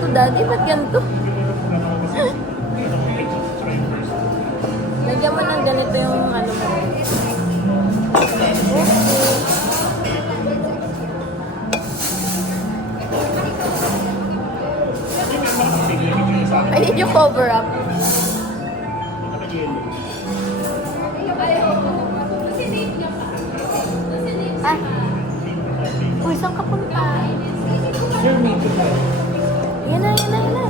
to, daddy? Ba't ganito? Lagyan mo ng ganito yung ano mo. Okay. I need you cover up. Ah. Uy, saan ka punta? Yan na, yan na, yan na.